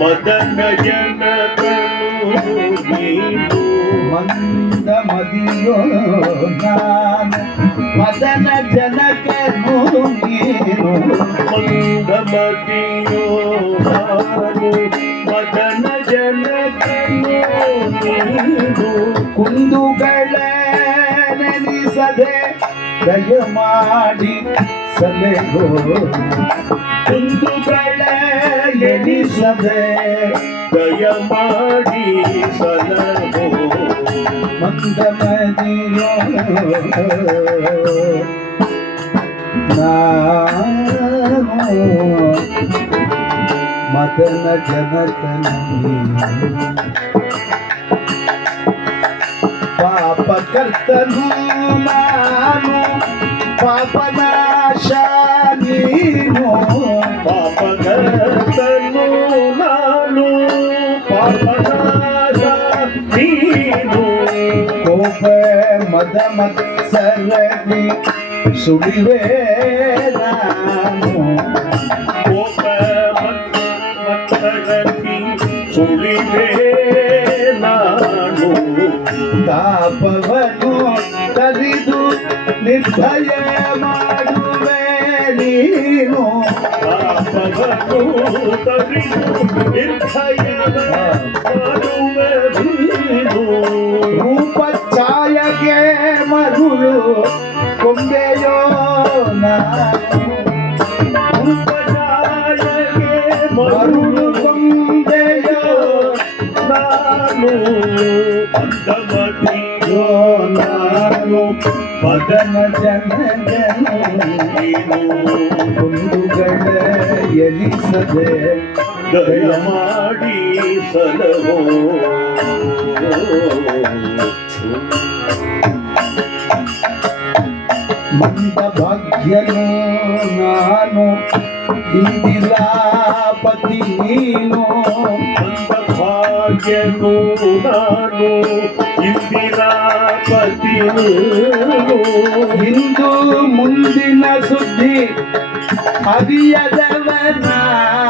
ಮದನ ಜನಗಳು ನೀನು. ಮಂದ ಮದಿಯೋ ನಾನು ಮದನ ಜನಕನು ನೀನು ಮಂದಮತಿಯೋ ನಾನು ಮದನ ಜನಕನು ನೀನು ಕುಂದುಗಳ ನೆನೆಸದೆ ದಯ ಮಾಡಿ ಸಲಹೋ ಕುಂದುಗಳ ಎನಿಸದೆ ದಯ ಮಾಡಿ ಸಲಹೋ ಮಂದ ಮದಿಯೋ ನಾನು ಮದನ ಜನಕನು ನೀನು ಪಾಪ ಕರ್ತನು ನಾನು ಪಾಪನಾಶ ಕೋಪ ಮದ ಮತ್ಸರದಿ ಸುಳಿವೆ ನಾನು ಕೋಪ ಮತ್ತರತಿ ಸುಳಿವೆ ನಾನು ತಾಪವನು ತರಿದು ನಿರ್ಭಯ ಮಾಡುವೆ ನೀನು ಪಾಪವನ್ನು ತರಿದು ನಿರ್ಭಯವ ಜನ ನೀನು ಕುಂದುಗಳ ಎಲಿಸದೆ ದಯ ಮಾಡಿ ಸಲಹೋ ಮಂದ ಭಾಗ್ಯನು ನಾನು ಇಂದಿರಾಪತಿ ನೀನು ಅಂತ ಭಾಗ್ಯನು ನಾನು ಇಂದಿರಾಪತಿ ಇಂದು ಮುಂದಿನ ಸುದ್ದಿ ಅರಿಯದವ ನಾನು